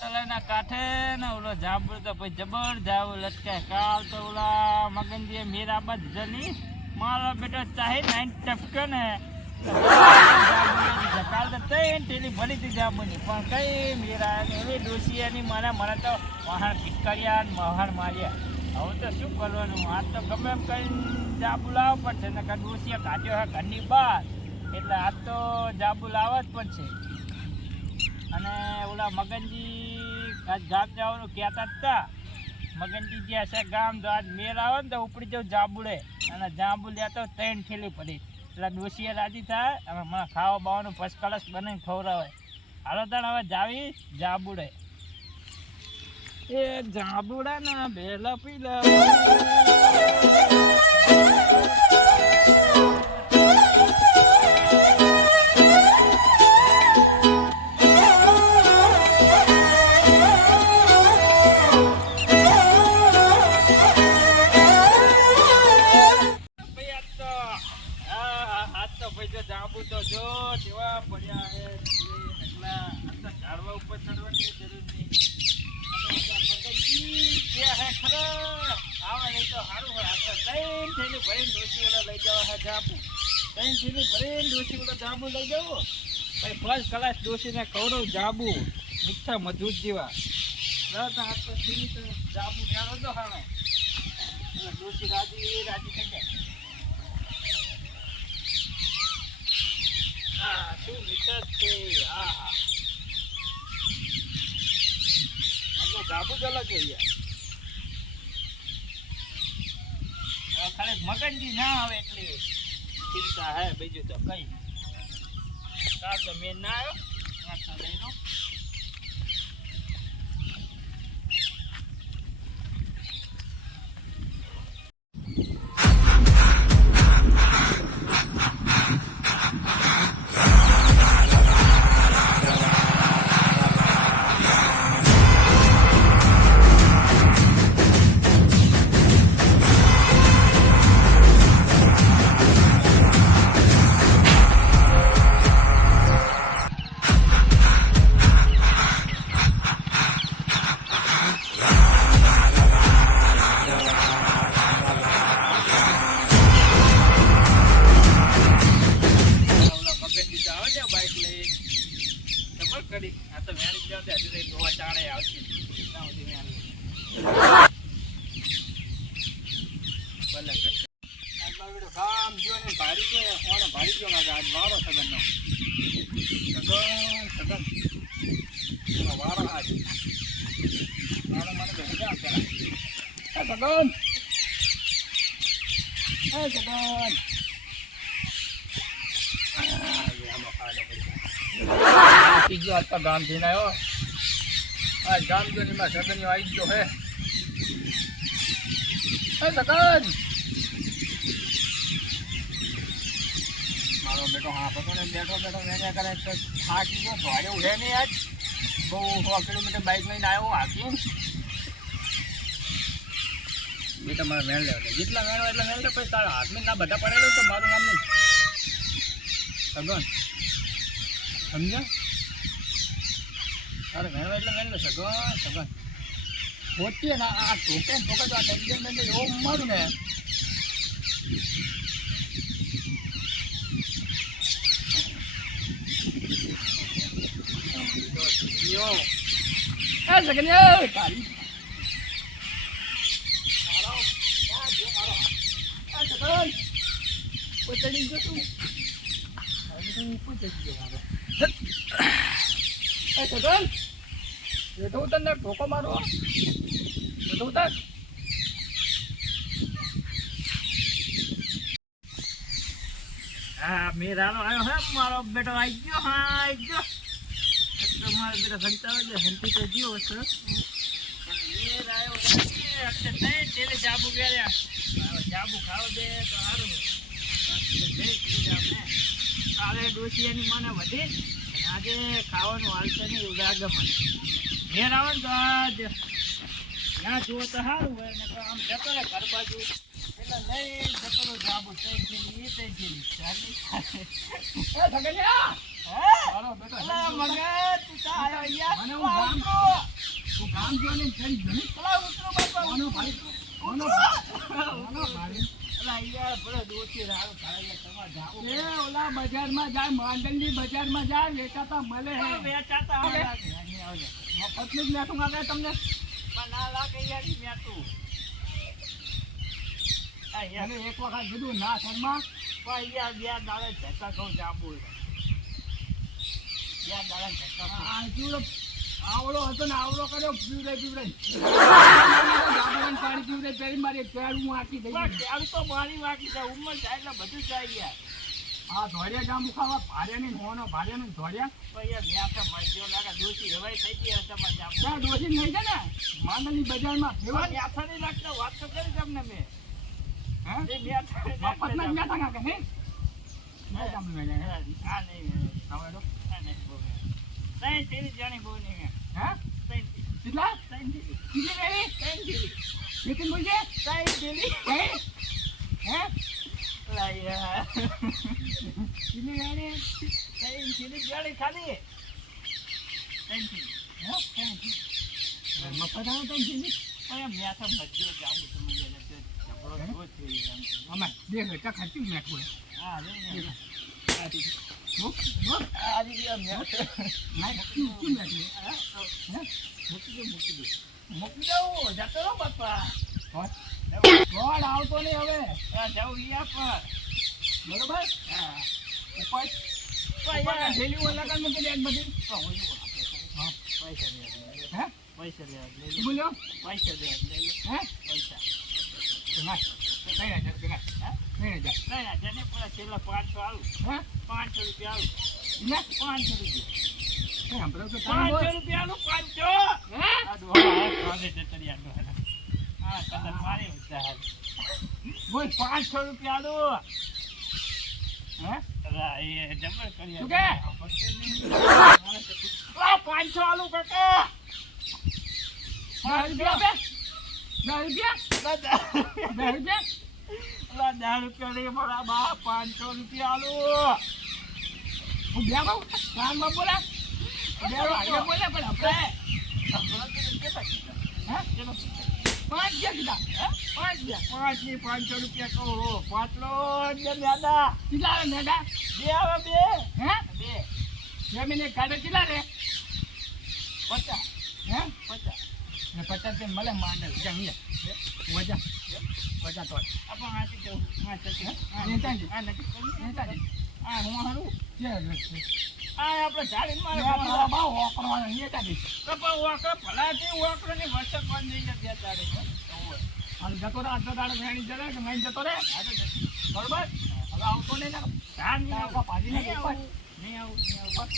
તળાવના કાંઠે ને ઓલો જાંબુ તો પછી જબર જાવ લટકાય. કાલ તો ઓલા મગનજીએ મીરાબાદ જની મારો બેટો ચાહે 9 ટપક્યો ને કાલ તો ટેલી ભરી હતી જાંબુની પણ કઈ મીરા એવી ડોસીયાની મને તો વહાણ પિટકર્યા ને વહાણ માર્યા. હવે તો શું કરવાનું, આજ તો ગમે એમ કઈ જાંબુ લાવવો પડશે ને ડોસીયા કાઢ્યો હે ઘરની બહાર એટલે આજ તો જાંબુ લાવવા જ પડશે. અને ઓલા મગનજી આજ ગામ જવાનું કહેતા હતા. મગનજી જ્યાં છે ગામ તો આજ મેર આવે ને તો ઉપડી જવું જાંબુડે અને જાંબુ લેતો 3 થેલી પડી એટલે ડોસીએ રાજી થાય અને મને ખાવા બાવાનું ફર્સ્ટ ક્લાસ બનાવીને ખવડાવે. હાલો તાણ હવે જાવી જાંબુડે. એ જાંબુડા ના બેલા પીલા જાંબુ તો જો જેવા પડ્યા હે એટલા ઝાડવા ઉપર ચડવાની જરૂર નહીં. કે હે ખરા આવા નહીં તો સારું હોય. આપણે 3 થેલી ભરીને ડોસી ઓલા લઈ જવા હે જાંબુ. 3 થેલી ભરીને ડોસી ઓલા જાંબુ લઈ જવો પછી ફર્સ્ટ ક્લાસ ડોસીને ખવડાવું જાંબુ મીઠા મજૂર જેવા. આજ તો સીરી તો જાંબુ મેળો તો હાણે ડોસી રાજી થઈ જાય. શું વિચાર છે? હા જાંબુ જ અલગ છે યાર. ખાલી મગનજી ના આવે એટલી ચિંતા હે, બીજું તો કઈ કાલ તો મેં ના આવ્યો લઈ લો. કામ જો ને ભારી ગયો ઓને ભારી ગયો લાગે આજ વારો સગનનો સગન વારો આજ વારો મને તો ઉજા પેલા સગન ત્રીજો આજ તો ગામ જઈને આવ્યો. આ ગામ જો ની માં સગનીઓ આવી ગયો હે. સગન મારો બેટો હા પતો ને બેઠો મેને કરે તો થાકી ગયો ભાડ્યું છે નહીં આજ બહુ 100 કિલોમીટર બાઇક લઈને આવ્યો હાકીને. બેટા મારે મેળ લેવા જેટલા મેળો એટલા મેળ લે પછી તારા હાથમાં ના બધા પડેલો તો મારું નામ નહીં સગન સમજ્યા. તારે મેળવા એટલે મેળ લે સગન મોટી ને આ ટોકે ટોકે તો આ ટેન્શન મેં એવું મારું ને સગન તારી પોતાની જો તું સગન બેઠો ઉતર ને ઠોકો મારો બેઠો ઉતર. હા મેરાનો આવ્યો હે મારો બેટો આવી ગયો. હા આવી ગયો મારો બેટા સંતાવે છે હંતી તો જીવો છે મેર આવ્યો તેને જાબુ વેર્યા જાબુ ખાવ દે તો સારું કાલે ડોસિયાની મને વધી આજે ખાવાનું હાલશે નહીં ઉદાગમ મેર આવે ને તો આજ ના જુઓ તો સારું હોય ને આમ જતો રહે ઘર બાજુ એટલે નહીં જતો રહો જાબુ થઈ ગયેલી મગજ તું આવ્યો રામજીને કરી ઘણી અલા ઉતરો બાપા મોનો ભાઈ મોનો ભાઈ અલા યાર ભલે દોસ્તી રાડો ખાય તમાર જાઓ એ ઓલા બજારમાં જાય માંડલની બજારમાં જાય વેચાતા મળે હે વેચાતા આવે. આવજો મફતનું જ મેઠું આપે તમને પણ ના લાગે યાર ઈ મેતું આ યાર અને એક વખત કીધું ના શર્મા પણ યાર બે દાડે ધક્કા કહું જાબુ બે દાડે ધક્કા કહું. આ ચૂડો આવડો હતો ને આવડો કર્યો પીવડે પાણી પીવડે પેલી મારી પેડું આખી થઈ પણ ગઈ ત્યારે તો મારી વાકી છે ઉંમર થાય એટલે બધું જાય યાર આ ધોળિયા જાંબુ ખાવા ભારે ને હોનો ભારે ને ધોળિયા પણ યાર મેં તો મજ્જો લાગે દોશી હવાઈ થઈ ગઈ હશે તમારે જાબુ ત્યાં ડોસી નહીં છે ને માંડલની બજારમાં એવા ન્યાસા નહીં લાગતા વાત તો કરી તમને મેં હે એ ન્યાસા નહીં લાગતા મફતના જ મેઠા કાકે નહીં નહીં તમને મેં આ નહીં હવે તો આ નહીં બહુ નહીં તેરી જાણી બહુ નહીં હે ત્રણ કેટલા તેરી કેટલી મેરી ત્રણ તેરી કેટલી બોલજે ત્રણ તેરી હે હે લાયા કેટલી મેરી ત્રણ તેરી જાણી ખાલી ત્રણ તેરી મફત આવે તો કેટલી પણ મેં તો મજ્જો જાબુ તમે જબરો જોત છે યાર અમે દેખ લે ખર્ચી નાખું હા રે મુક આજી ગયા મેં ના શું નાખી હે મૂકી દઉં જતો રહો બાપા ગોળ આવતો નહીં હવે જાઉં યા પર બરોબર હા ઉપર પણ યાર થેલી ઓલા લગન મૂકી દે એક બધી હા પૈસા લે હે પૈસા લે શું બોલ્યો પૈસા લે હે પૈસા ના કઈ ના જા કઈ ના જા કઈ ના જેને પેલા છેલ્લા 500 આલું હે 500 રૂપિયા આલું ના 500 રૂપિયા કઈ સાંભળો તો 500 રૂપિયા આલું 500 હે આ દોહા કાલે જતરિયા દો હા કલર મારી ઉતાર બોલ 500 રૂપિયા આલું હે અલા એ જબર કરી શું કે? 500 આલું કાકા 10 રૂપિયા 10 રૂપિયા નહીં મારા બા 500 રૂપિયા આલું હું બે કહું કાનમાં બોલા બે ભાઈએ બોલે પણ આપણે હે પાંચ ગયા કીધા હે પાંચ ગયા 500 રૂપિયા કહો પાટલો ને દાદા કેટલા આવે મેડા બે આવે બે હે બે બે મિનિટ કાઢે કેટલા રે 50 હે 50 ને 50 તે મળે માંડલ જા અહીંયા વજા તો આપણ આથી જવું હા ચાલ હા નેતાજી આ નક્કી કરી નેતાજી આ હું હારું જે આ આપણે ઝાડી મારે મારા બા ઓકરવાનો નેતાજી કપા ઓકર ભલાથી ઓકરની વરસાદ બંધ થઈ જાય બે તારીખ અને જતો રે આટલો દાડો વેણી જરે કે મેં જતો રે બરોબર હવે આવતો નહીં ને ધાન નહીં ભાજી આવું નહીં આવું